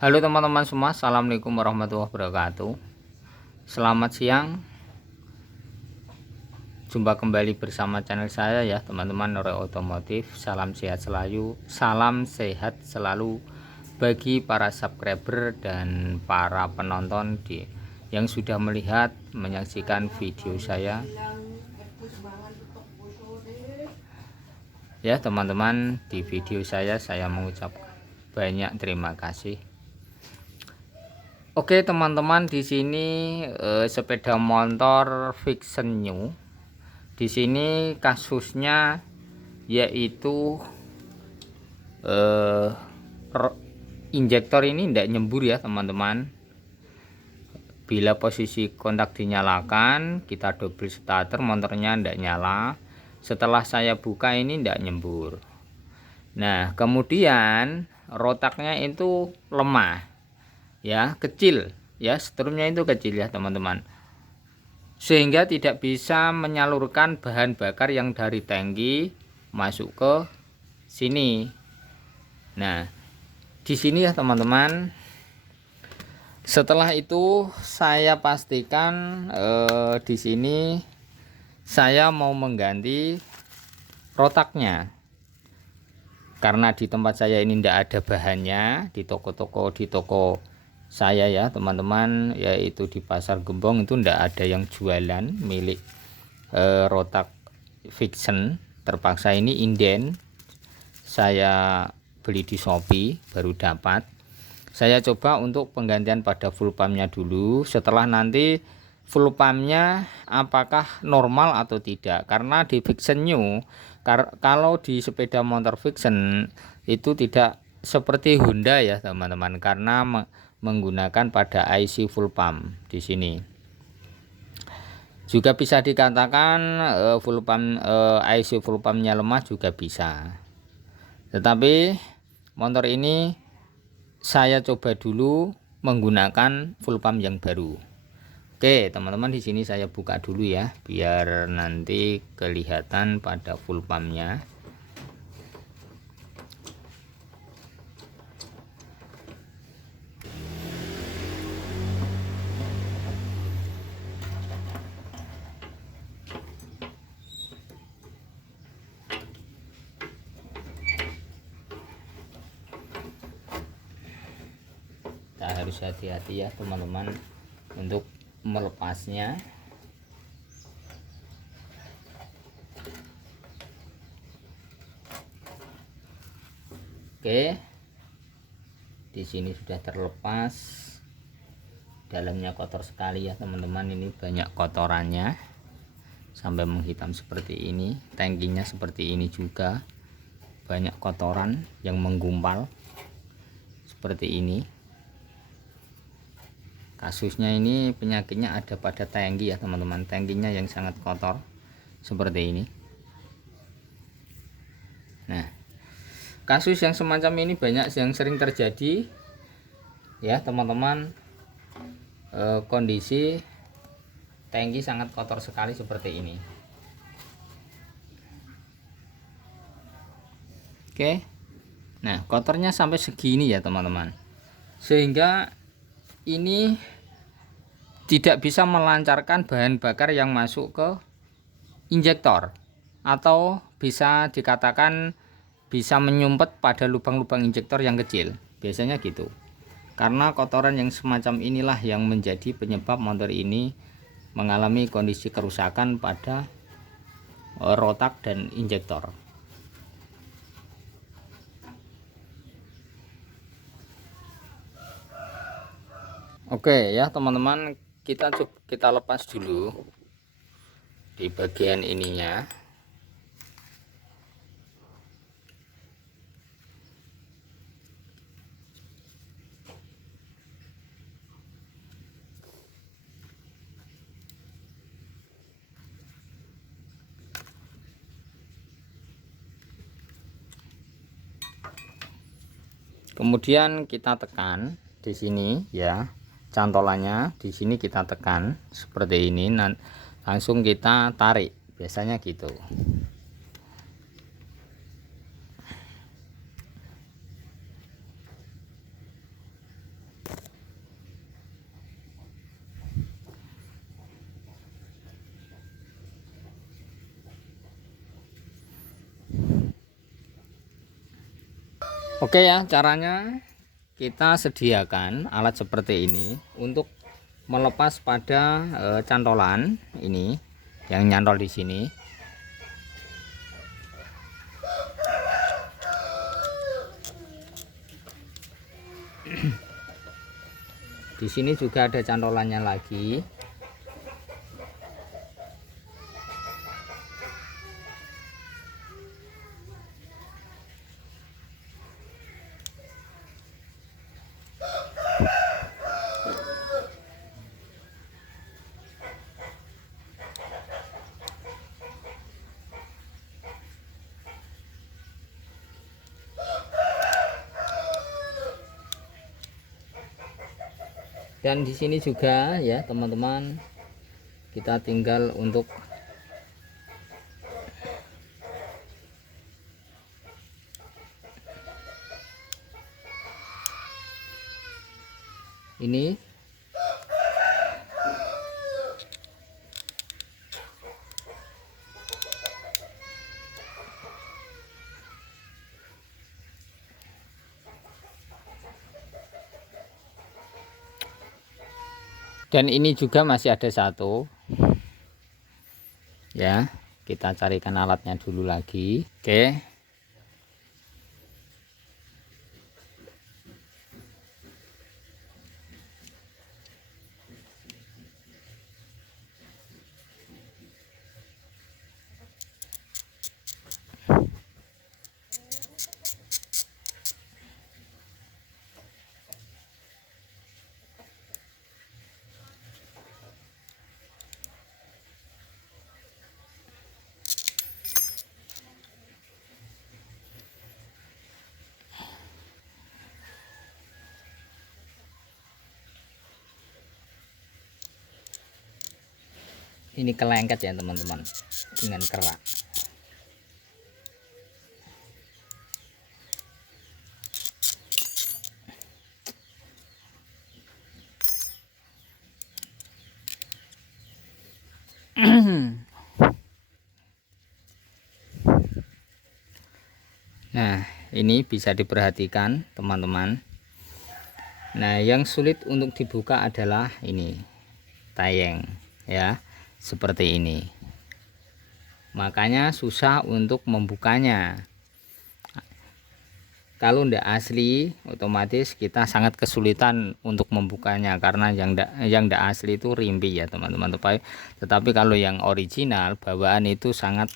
Halo teman-teman semua, assalamualaikum warahmatullahi wabarakatuh. Selamat siang, jumpa kembali bersama channel saya ya teman-teman, Nore Otomotif. Salam sehat selalu bagi para subscriber dan para penonton yang sudah melihat menyaksikan video saya ya teman-teman. Di video saya mengucapkan banyak terima kasih. Oke teman-teman, di sini sepeda motor Vixion New. Di sini kasusnya yaitu injektor ini tidak nyembur ya teman-teman. Bila posisi kontak dinyalakan, kita double starter, motornya tidak nyala. Setelah saya buka ini tidak nyembur. Nah, kemudian rotaknya itu lemah ya, kecil ya, strumnya itu kecil ya teman-teman, sehingga tidak bisa menyalurkan bahan bakar yang dari tangki masuk ke sini. Nah, di sini ya teman-teman, setelah itu saya pastikan di sini saya mau mengganti rotaknya, karena di tempat saya ini tidak ada bahannya. Di toko saya ya teman-teman, yaitu di Pasar Gembong, itu tidak ada yang jualan milik rotak Vixion. Terpaksa ini inden, saya beli di Shopee baru dapat. Saya coba untuk penggantian pada full pumpnya dulu, setelah nanti full pumpnya apakah normal atau tidak. Karena di Vixion New, kalau di sepeda motor Vixion itu tidak seperti Honda ya teman-teman, karena menggunakan pada IC full pump. Di sini juga bisa dikatakan full pump, IC full pumpnya lemah juga bisa. Tetapi motor ini saya coba dulu menggunakan full pump yang baru. Oke teman-teman, di sini saya buka dulu ya, biar nanti kelihatan pada full pumpnya. Kita harus hati-hati ya teman-teman untuk melepasnya. Oke, di sini sudah terlepas. Dalamnya kotor sekali ya teman-teman, ini banyak kotorannya sampai menghitam seperti ini. Tangkinya seperti ini juga banyak kotoran yang menggumpal seperti ini. Kasusnya ini penyakitnya ada pada tangki ya teman-teman, tangkinya yang sangat kotor seperti ini. Nah, kasus yang semacam ini banyak yang sering terjadi ya teman-teman. Kondisi tangki sangat kotor sekali seperti ini. Oke, nah kotornya sampai segini ya teman-teman, sehingga ini tidak bisa melancarkan bahan bakar yang masuk ke injektor, atau bisa dikatakan bisa menyumpet pada lubang-lubang injektor yang kecil, biasanya gitu. Karena kotoran yang semacam inilah yang menjadi penyebab motor ini mengalami kondisi kerusakan pada rotak dan injektor. Oke ya teman-teman, kita lepas dulu di bagian ininya. Kemudian kita tekan di sini ya, cantolannya di sini kita tekan seperti ini, langsung kita tarik, biasanya gitu. Oke ya, caranya kita sediakan alat seperti ini untuk melepas pada cantolan ini yang nyantol di sini. Di sini juga ada cantolannya lagi. Dan di sini juga ya teman-teman, kita tinggal untuk ini dan ini juga masih ada satu ya, kita carikan alatnya dulu lagi. Oke, ini kelengket ya teman-teman dengan kerak. Nah, ini bisa diperhatikan teman-teman. Nah, yang sulit untuk dibuka adalah ini tayeng ya, seperti ini. Makanya susah untuk membukanya. Kalau ndak asli, otomatis kita sangat kesulitan untuk membukanya karena yang ndak asli itu rimpi ya teman-teman. Tetapi kalau yang original bawaan itu sangat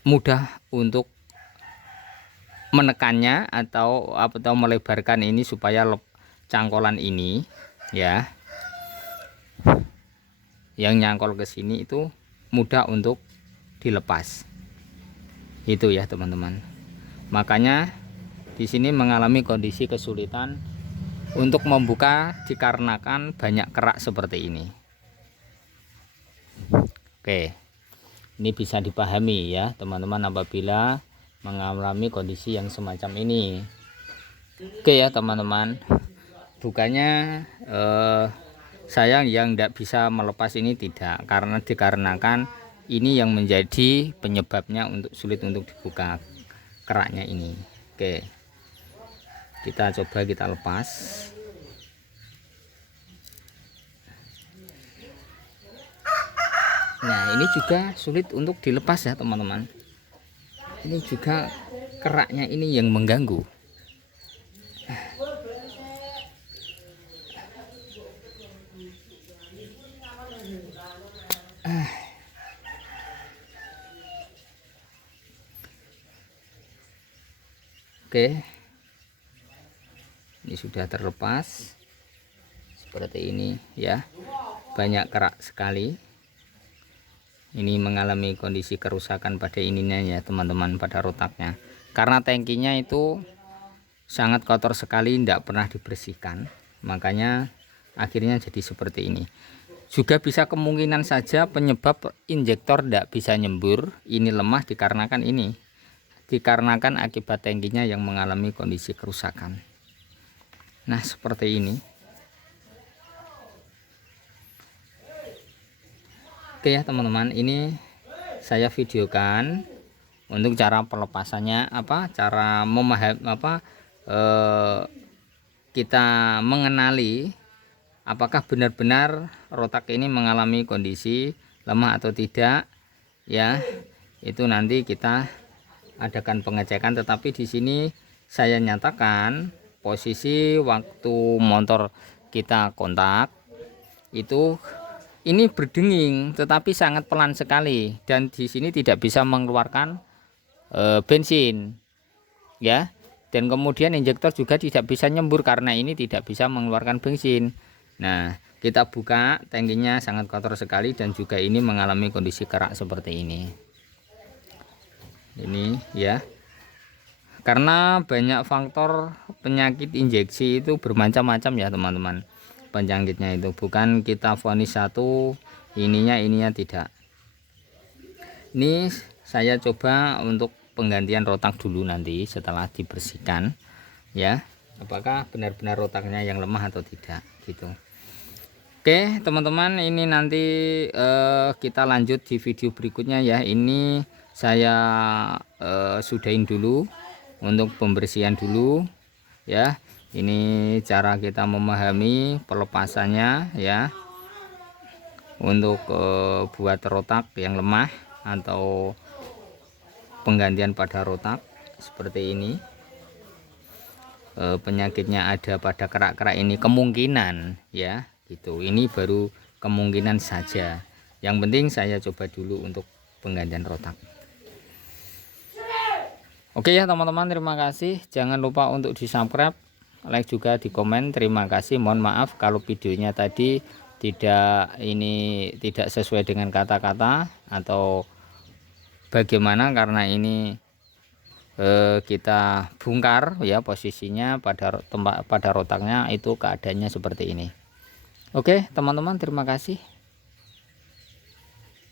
mudah untuk menekannya atau melebarkan ini supaya cangkolan ini ya, yang nyangkol ke sini itu mudah untuk dilepas. Itu ya teman-teman. Makanya di sini mengalami kondisi kesulitan untuk membuka dikarenakan banyak kerak seperti ini. Oke, ini bisa dipahami ya teman-teman apabila mengalami kondisi yang semacam ini. Oke ya teman-teman, bukannya saya yang tidak bisa melepas ini, tidak, karena dikarenakan ini yang menjadi penyebabnya untuk sulit untuk dibuka keraknya ini. Oke, kita coba kita lepas. Nah, ini juga sulit untuk dilepas ya teman-teman. Ini juga keraknya ini yang mengganggu. Oke, ini sudah terlepas seperti ini ya, banyak kerak sekali. Ini mengalami kondisi kerusakan pada ininya ya teman-teman, pada rotaknya, karena tangkinya itu sangat kotor sekali, tidak pernah dibersihkan, makanya akhirnya jadi seperti ini. Juga bisa kemungkinan saja penyebab injektor tidak bisa nyembur ini lemah dikarenakan akibat tangkinya yang mengalami kondisi kerusakan. Nah, seperti ini. Oke ya teman-teman, ini saya videokan untuk cara pelepasannya cara memahami kita mengenali apakah benar-benar rotak ini mengalami kondisi lemah atau tidak ya. Itu nanti kita adakan pengecekan, tetapi di sini saya nyatakan posisi waktu motor kita kontak itu ini berdenging tetapi sangat pelan sekali, dan di sini tidak bisa mengeluarkan bensin ya. Dan kemudian injektor juga tidak bisa nyembur karena ini tidak bisa mengeluarkan bensin. Nah, kita buka tangkinya sangat kotor sekali, dan juga ini mengalami kondisi kerak seperti ini. Ini ya. Karena banyak faktor penyakit injeksi itu bermacam-macam ya teman-teman. Penyakitnya itu bukan kita vonis satu ininya tidak. Ini saya coba untuk penggantian rotak dulu nanti setelah dibersihkan ya, apakah benar-benar rotaknya yang lemah atau tidak gitu. Oke teman-teman, ini nanti kita lanjut di video berikutnya ya. Ini saya sudahin dulu untuk pembersihan dulu ya. Ini cara kita memahami pelepasannya ya, untuk buat rotak yang lemah atau penggantian pada rotak seperti ini. Penyakitnya ada pada kerak-kerak ini kemungkinan ya gitu. Ini baru kemungkinan saja, yang penting saya coba dulu untuk penggantian rotak. Oke ya teman-teman, terima kasih. Jangan lupa untuk di subscribe, like juga di komen. Terima kasih. Mohon maaf kalau videonya tadi tidak sesuai dengan kata-kata atau bagaimana, karena ini kita bongkar ya posisinya pada rotaknya itu keadaannya seperti ini. Oke teman-teman, terima kasih.